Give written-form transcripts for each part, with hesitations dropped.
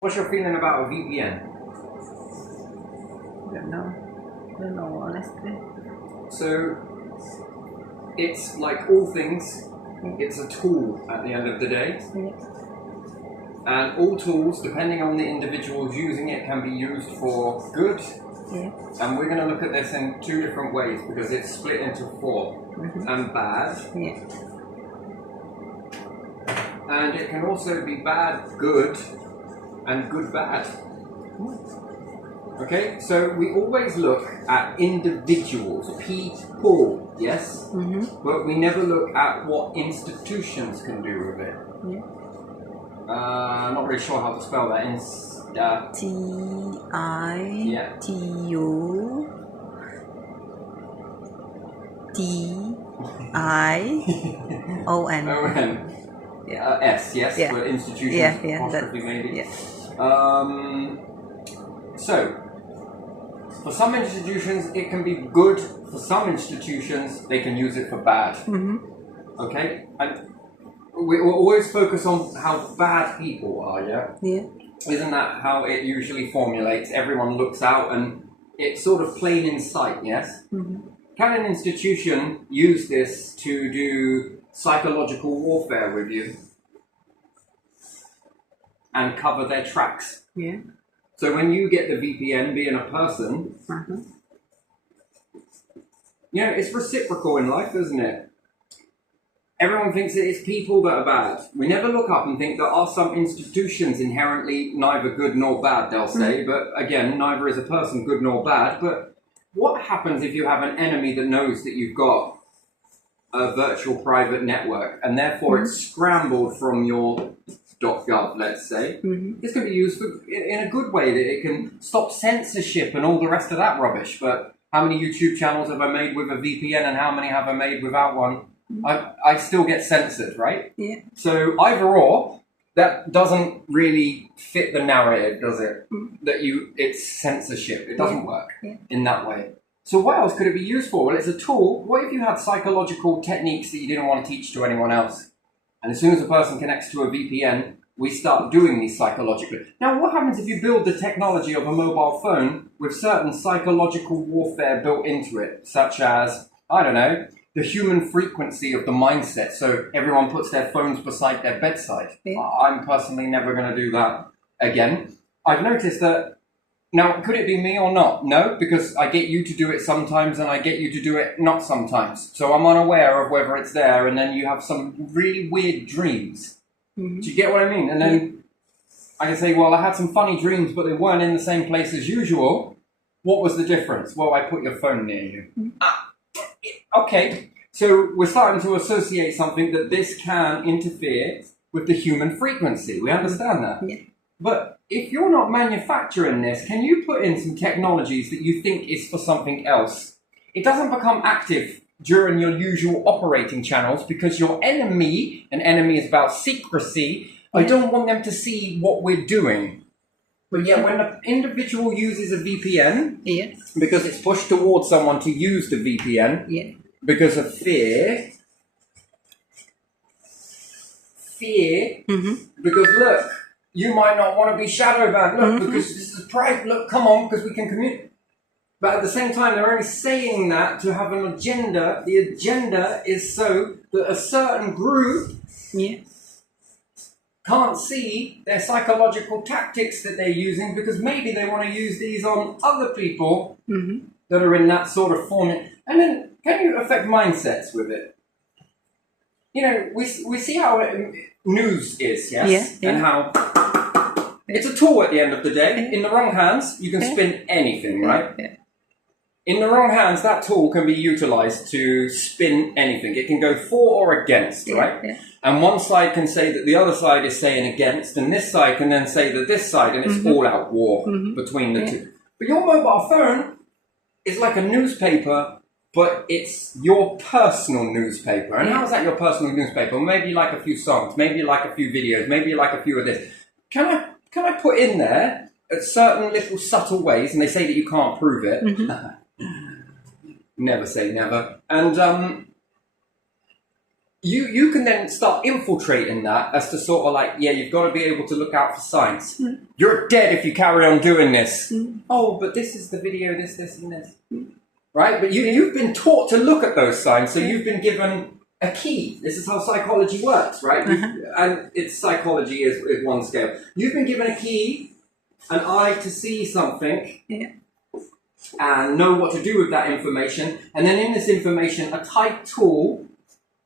What's your feeling about a VPN? Don't know honestly. So, it's like all things, it's a tool at the end of the day. Yes. And all tools, depending on the individuals using it, can be used for good. Yeah. And we're going to look at this in two different ways because it's split into four. And bad. Yeah. And it can also be bad, good, and good, bad. Okay, so we always look at individuals, people, yes? But we never look at what institutions can do with it. Yeah. I'm not really sure how to spell that. T-I-O-N. O-N. S, yes? Yeah. For institutions, Yeah, apostrophe maybe. Yeah. So, for some institutions, it can be good. For some institutions, they can use it for bad. Okay? And we will always focus on how bad people are, yeah? Yeah. Isn't that how it usually formulates? Everyone looks out and it's sort of plain in sight, yes? Can an institution use this to do psychological warfare with you and cover their tracks? Yeah. So when you get the VPN being a person, you know, it's reciprocal in life, isn't it? Everyone thinks that it's people that are bad. We never look up and think there are some institutions inherently neither good nor bad, they'll say. But again, neither is a person good nor bad. But what happens if you have an enemy that knows that you've got a virtual private network and therefore it's scrambled from your .gov, let's say? This can be used in a good way, that it can stop censorship and all the rest of that rubbish. But how many YouTube channels have I made with a VPN and how many have I made without one? I still get censored, right? Yeah. So either or, that doesn't really fit the narrative, does it? That it's censorship. It doesn't work in that way. So what else could it be used for? Well, it's a tool. What if you had psychological techniques that you didn't want to teach to anyone else? And as soon as a person connects to a VPN, we start doing these psychologically. Now, what happens if you build the technology of a mobile phone with certain psychological warfare built into it, such as, I don't know, the human frequency of the mindset, so everyone puts their phones beside their bedside? I'm personally never going to do that again. I've noticed that, now, could it be me or not? No, because I get you to do it sometimes and I get you to do it not sometimes. So I'm unaware of whether it's there, and then you have some really weird dreams. Do you get what I mean? And then I can say, well, I had some funny dreams, but they weren't in the same place as usual. What was the difference? Well, I put your phone near you. Okay, so we're starting to associate something that this can interfere with the human frequency. We understand that. Yeah. But if you're not manufacturing this, can you put in some technologies that you think is for something else? It doesn't become active during your usual operating channels because your enemy, an enemy is about secrecy, I don't want them to see what we're doing. But yet when an individual uses a VPN, because it's pushed towards someone to use the VPN, because of fear, because look, you might not want to be shadow banned, look, because this is private, look, come on, because we can communicate. But at the same time, they're only saying that to have an agenda. The agenda is so that a certain group can't see their psychological tactics that they're using, because maybe they want to use these on other people that are in that sort of form. And then, can you affect mindsets with it? You know, we see how news is, yes? And how it's a tool at the end of the day. In the wrong hands, you can spin anything, right? In the wrong hands, that tool can be utilized to spin anything. It can go for or against, right? And one side can say that the other side is saying against, and this side can then say that this side, and it's all-out war between the two. But your mobile phone is like a newspaper, but it's your personal newspaper. And how is that your personal newspaper? Maybe you like a few songs, maybe you like a few videos, maybe you like a few of this. Can I put in there certain little subtle ways, and they say that you can't prove it. Never say never. And you can then start infiltrating that as to sort of like, yeah, you've got to be able to look out for signs. You're dead if you carry on doing this. Oh, but this is the video, this, and this. Right? But you've been taught to look at those signs, so you've been given a key. This is how psychology works, right? And it's psychology is one scale. You've been given a key, an eye to see something, and know what to do with that information. And then in this information, a type tool,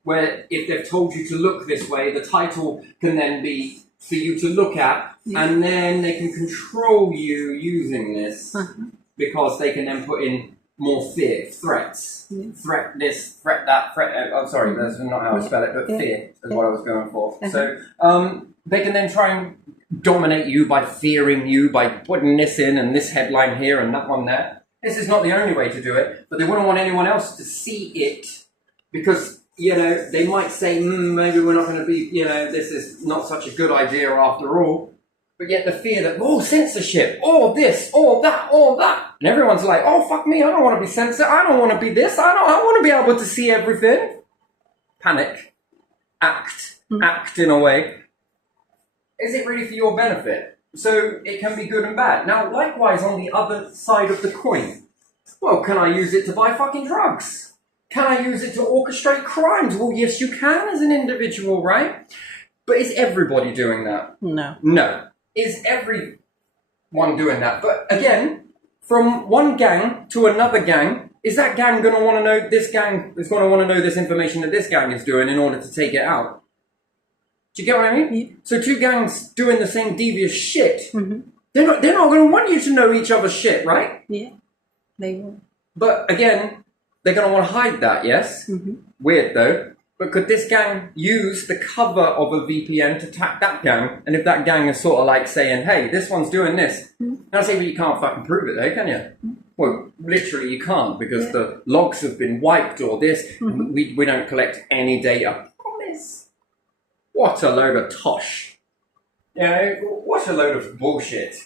where if they've told you to look this way, the title can then be for you to look at, and then they can control you using this, because they can then put in more fear, threats, threat this, threat that, threat. I'm sorry, that's not how I spell it, but fear is what I was going for. So they can then try and dominate you by fearing you, by putting this in and this headline here and that one there. This is not the only way to do it, but they wouldn't want anyone else to see it, because, you know, they might say, maybe we're not going to be, you know, this is not such a good idea after all. But yet the fear that, oh, censorship, oh, this, oh, that, oh, that. And everyone's like, oh, fuck me, I don't want to be censored. I don't want to be this. I want to be able to see everything. Panic. Act in a way. Is it really for your benefit? So it can be good and bad. Now, likewise, on the other side of the coin, well, can I use it to buy fucking drugs? Can I use it to orchestrate crimes? Well, yes, you can as an individual, right? But is everybody doing that? No. No. Is everyone doing that? But again, from one gang to another gang, is that gang going to want to know, this gang is going to want to know this information that this gang is doing in order to take it out? Do you get what I mean? Yeah. So two gangs doing the same devious shit, they're not going to want you to know each other's shit, right? Yeah, they will. But again, they're going to want to hide that, yes? Weird though. But could this gang use the cover of a VPN to attack that gang? And if that gang is sort of like saying, hey, this one's doing this. And I say, well, you can't fucking prove it though, can you? Well, literally you can't, because the logs have been wiped or this. We don't collect any data. Promise. What a load of tosh. You know, what a load of bullshit.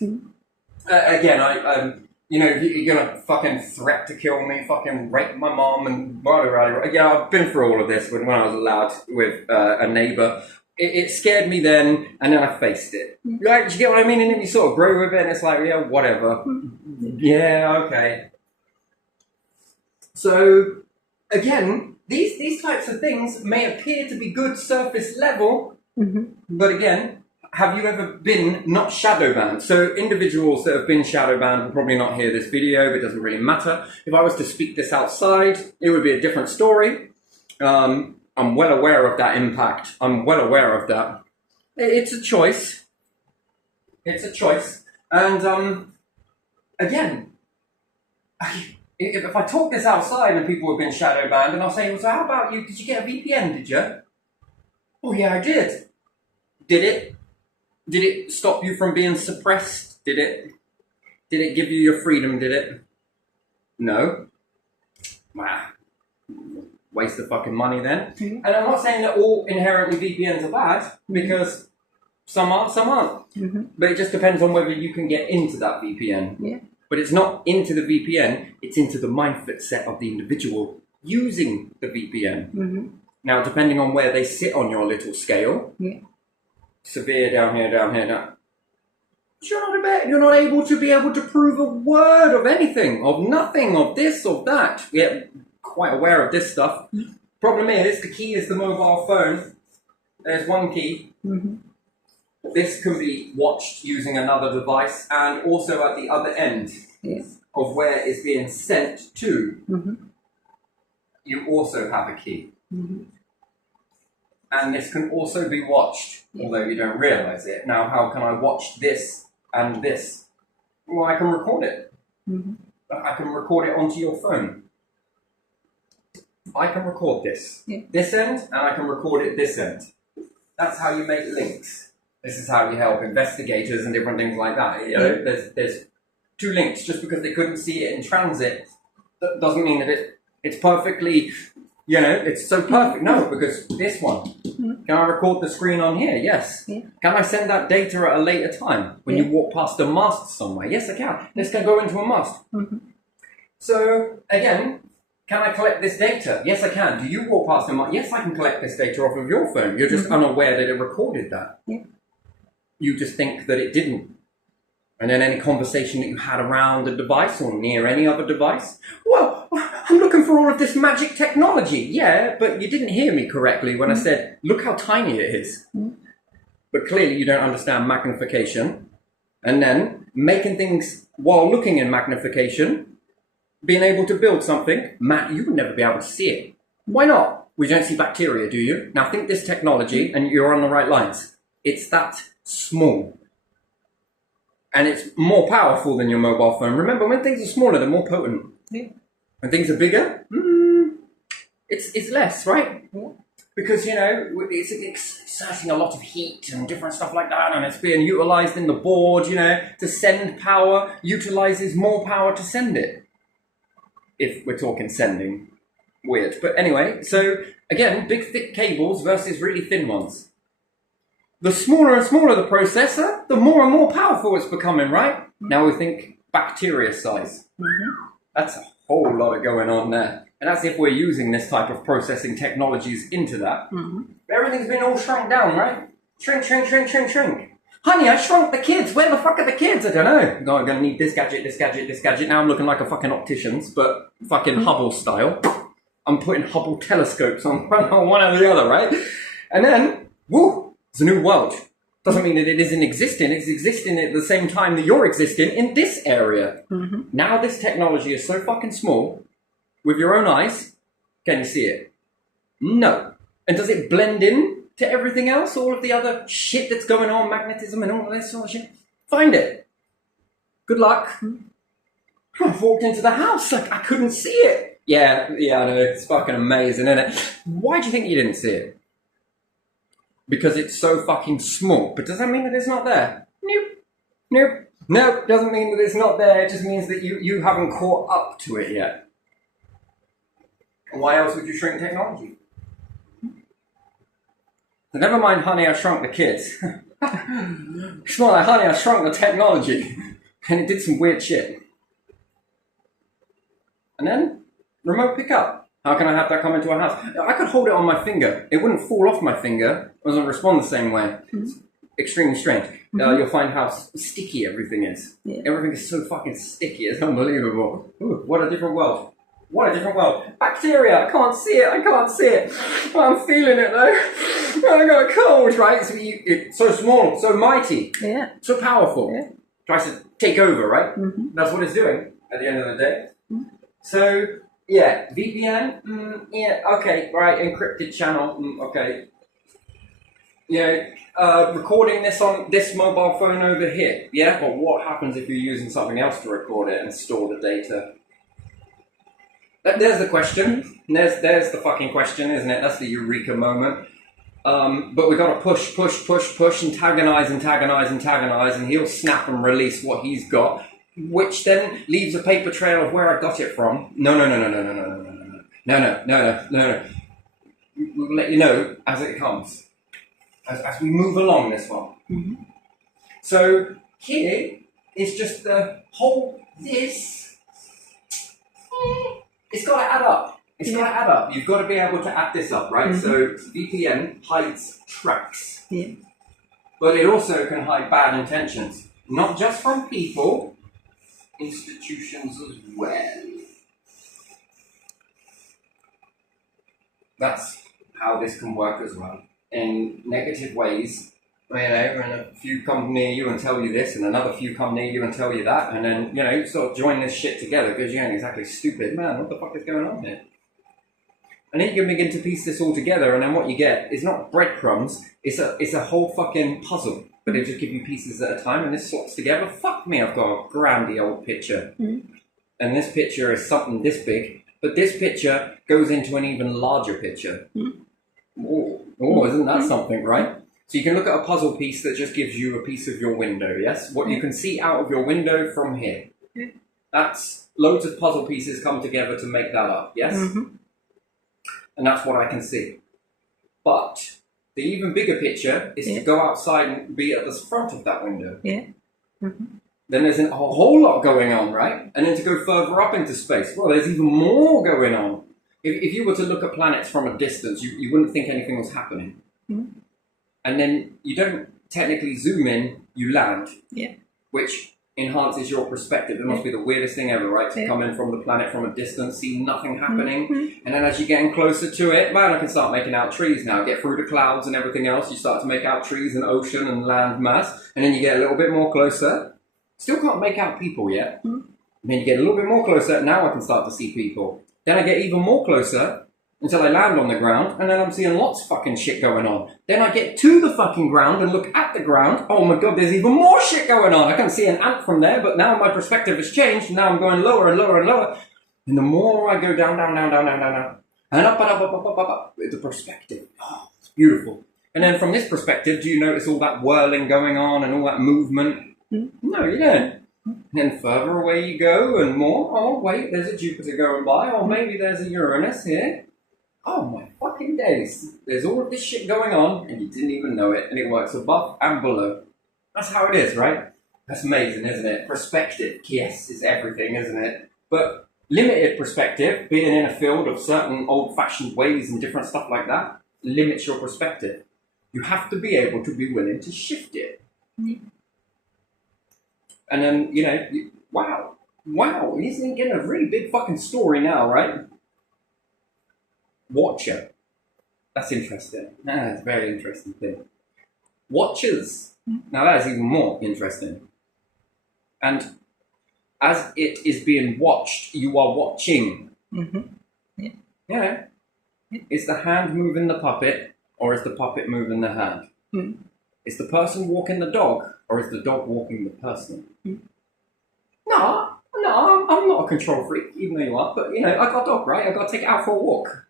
Again, you know, you're gonna fucking threat to kill me, fucking rape my mom, and blah, blah, blah. Yeah, I've been through all of this when I was allowed with a neighbour. It scared me then, and then I faced it. Like, do you get what I mean? And then you sort of grow with it, and it's like, yeah, whatever. Yeah, okay. So, again, these types of things may appear to be good surface level, but again, have you ever been not shadow banned? So individuals that have been shadow banned will probably not hear this video, but it doesn't really matter. If I was to speak this outside, it would be a different story. I'm well aware of that impact. I'm well aware of that. It's a choice. It's a choice. And again, if I talk this outside and people have been shadow banned, and I'll say, well, so how about you? Did you get a VPN, did you? Oh yeah, I did. Did it stop you from being suppressed? Did it give you your freedom, did it? No. Wow. Waste of fucking money then. And I'm not saying that all inherently VPNs are bad, because some are, some aren't. But it just depends on whether you can get into that VPN. Yeah. But it's not into the VPN, it's into the mindset set of the individual using the VPN. Now, depending on where they sit on your little scale, severe down here, down. You're not able to prove a word of anything, of nothing, of this, of that. Yeah, quite aware of this stuff. Problem is, the key is the mobile phone. There's one key. This can be watched using another device, and also at the other end of where it's being sent to, you also have a key. And this can also be watched, although you don't realize it. Now, how can I watch this and this? Well, I can record it. I can record it onto your phone. I can record this end, and I can record it this end. That's how you make links. This is how you help investigators and different things like that. You know, there's two links. Just because they couldn't see it in transit, that doesn't mean that it's perfectly, you know, it's so perfect. No, because this one. Can I record the screen on here? Yes. Can I send that data at a later time when you walk past a mast somewhere? Yes, I can. This can go into a mast. So, again, Can I collect this data? Yes, I can. Do you walk past them? Yes, I can collect this data off of your phone. You're just unaware that it recorded that. Yeah. You just think that it didn't. And then any conversation that you had around the device or near any other device, well, I'm looking for all of this magic technology. Yeah, but you didn't hear me correctly when I said, look how tiny it is. But clearly you don't understand magnification. And then making things while looking in magnification, being able to build something, Matt, you would never be able to see it. Why not? We don't see bacteria, do you? Now think this technology and you're on the right lines. It's that small. And it's more powerful than your mobile phone. Remember, when things are smaller, they're more potent. Yeah. When things are bigger, it's less, right? Yeah. Because, you know, it's exerting a lot of heat and different stuff like that, and it's being utilized in the board, you know, to send power, utilizes more power to send it. If we're talking sending. Weird. But anyway, so, again, big thick cables versus really thin ones. The smaller and smaller the processor, the more and more powerful it's becoming, right? Now we think bacteria size. That's a whole lot going on there. And that's if we're using this type of processing technologies into that. Everything's been all shrunk down, right? Shrink, shrink, shrink, shrink, shrink. Honey, I shrunk the kids. Where the fuck are the kids? I don't know. No, I'm going to need this gadget, this gadget, this gadget. Now I'm looking like a fucking optician's, but fucking Hubble style. I'm putting Hubble telescopes on one or the other, right? And then, woo! It's a new world. Doesn't mean that it isn't existing. It's existing at the same time that you're existing in this area. Now this technology is so fucking small, with your own eyes, can you see it? No. And does it blend in to everything else? All of the other shit that's going on, magnetism and all of this sort of shit? Find it. Good luck. I've walked into the house, like I couldn't see it. Yeah, I know, it's fucking amazing, isn't it? Why do you think you didn't see it? Because it's so fucking small. But does that mean that it's not there? Nope, doesn't mean that it's not there. It just means that you haven't caught up to it yet. Why else would you shrink technology? So never mind, honey, I shrunk the kids. It's more like, honey, I shrunk the technology. And it did some weird shit. And then, remote pickup. How can I have that come into a house? I could hold it on my finger. It wouldn't fall off my finger. It doesn't respond the same way. It's extremely strange. You'll find how sticky everything is. Yeah. Everything is so fucking sticky. It's unbelievable. Ooh, what a different world. What a different world. Bacteria. I can't see it. I'm feeling it though. I got a cold, right? So it's so small, so mighty. Yeah. So powerful. Yeah. Tries to take over, right? That's what it's doing at the end of the day. So... yeah, VPN, yeah, okay, right, encrypted channel, okay. Yeah, recording this on this mobile phone over here, yeah? But what happens if you're using something else to record it and store the data? There's the question. There's the fucking question, isn't it? That's the eureka moment. But we've got to push, antagonize, and he'll snap and release what he's got. Which then leaves a paper trail of where I got it from. No. We'll let you know as it comes, as we move along this one. So here is just the whole this. It's got to add up. You've got to be able to add this up, right? So VPN hides tracks, but it also can hide bad intentions, not just from people. Institutions as well. That's how this can work as well. In negative ways, you know, and a few come near you and tell you this, and another few come near you and tell you that, and then, you know, you sort of join this shit together because you ain't exactly stupid. Man, what the fuck is going on here? And then you can begin to piece this all together, and then what you get is not breadcrumbs, it's a whole fucking puzzle. But they just give you pieces at a time, and this slots together. Fuck me, I've got a grandy old picture. And this picture is something this big, but this picture goes into an even larger picture. Oh, isn't that something, right? So you can look at a puzzle piece that just gives you a piece of your window, yes? What you can see out of your window from here. That's loads of puzzle pieces come together to make that up, yes? And that's what I can see. But the even bigger picture is to go outside and be at the front of that window. then there's a whole lot going on, right? And then to go further up into space, well, there's even more going on. If you were to look at planets from a distance, you wouldn't think anything was happening. Mm-hmm. And then you don't technically zoom in, you land. Yeah. Which enhances your perspective. It must be the weirdest thing ever, right? To come in from the planet from a distance, see nothing happening. Mm-hmm. And then as you're getting closer to it, man, I can start making out trees now. Get through the clouds and everything else. You start to make out trees and ocean and land mass. And then you get a little bit more closer. Still can't make out people yet. Mm-hmm. And then you get a little bit more closer. Now I can start to see people. Then I get even more closer until I land on the ground, and then I'm seeing lots of fucking shit going on. Then I get to the fucking ground and look at the ground. Oh my god, there's even more shit going on. I can see an ant from there, but now my perspective has changed. Now I'm going lower and lower and lower. And the more I go down, and up, and up, the perspective. Oh, it's beautiful. And then from this perspective, do you notice all that whirling going on and all that movement? Mm-hmm. No, you don't. And then further away you go and more. Oh, wait, there's a Jupiter going by. Oh, maybe there's a Uranus here. Oh, my fucking days. There's all of this shit going on, and you didn't even know it, and it works above and below. That's how it is, right? That's amazing, isn't it? Perspective, yes, is everything, isn't it? But limited perspective, being in a field of certain old-fashioned ways and different stuff like that, limits your perspective. You have to be able to be willing to shift it. Mm-hmm. And then, you know, wow, he's getting a really big fucking story now, right? Watcher. That's interesting. That's a very interesting thing. Watchers. Now that is even more interesting. And as it is being watched, you are watching. Mm-hmm. Yeah. Yeah. Is the hand moving the puppet, or is the puppet moving the hand? Mm. Is the person walking the dog, or is the dog walking the person? Mm. No, I'm not a control freak, even though you are. But, you know, I got a dog, right? I got to take it out for a walk.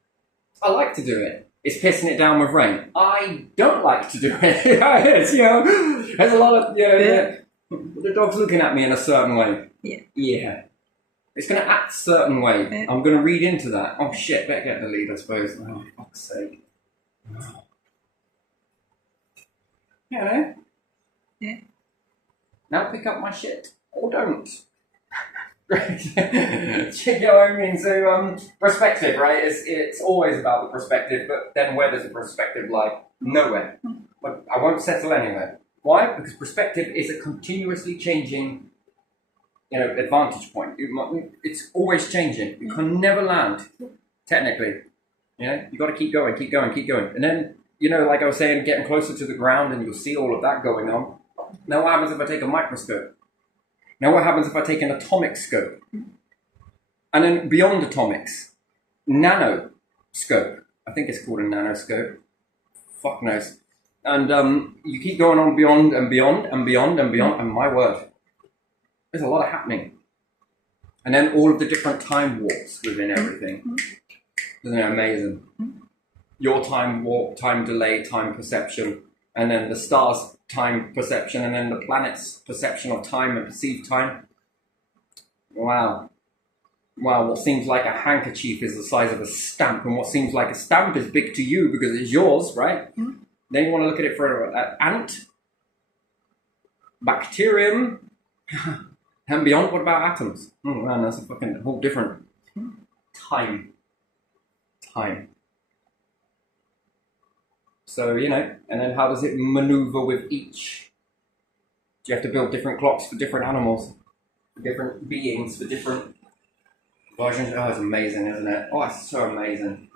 I like to do it. It's pissing it down with rain. I don't like to do it. It's, you know, there's a lot of, you know, the dog's looking at me in a certain way. Yeah. It's going to act a certain way. Yeah. I'm going to read into that. Oh, shit, better get the lead, I suppose. Oh, fuck's sake. Oh. You know? Yeah. Now pick up my shit. Or don't. You know what I mean? So, perspective, right? It's always about the perspective, but then where does the perspective lie? Nowhere. But I won't settle anywhere. Why? Because perspective is a continuously changing, you know, advantage point. It's always changing. You can never land, technically. You know, you got to keep going. And then, you know, like I was saying, getting closer to the ground, and you'll see all of that going on. Now, what happens if I take a microscope? Now, what happens if I take an atomic scope? And then beyond atomics, nanoscope. I think it's called a nanoscope. Fuck knows. And you keep going on beyond and beyond and beyond and beyond, and my word, there's a lot happening. And then all of the different time warps within everything. Isn't it amazing? Your time warp, time delay, time perception, and then the stars' time perception, and then the planet's perception of time and perceived time. Wow. Wow, what seems like a handkerchief is the size of a stamp, and what seems like a stamp is big to you because it's yours, right? Mm-hmm. Then you want to look at it for an ant, bacterium, and beyond. What about atoms? Oh man, that's a fucking whole different time. So, you know, and then how does it maneuver with each? Do you have to build different clocks for different animals, for different beings, for different versions? Oh, it's amazing, isn't it? Oh, it's so amazing.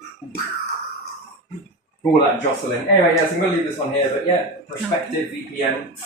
All that jostling. Anyway, yes, I'm going to leave this one here, but yeah, perspective, VPN.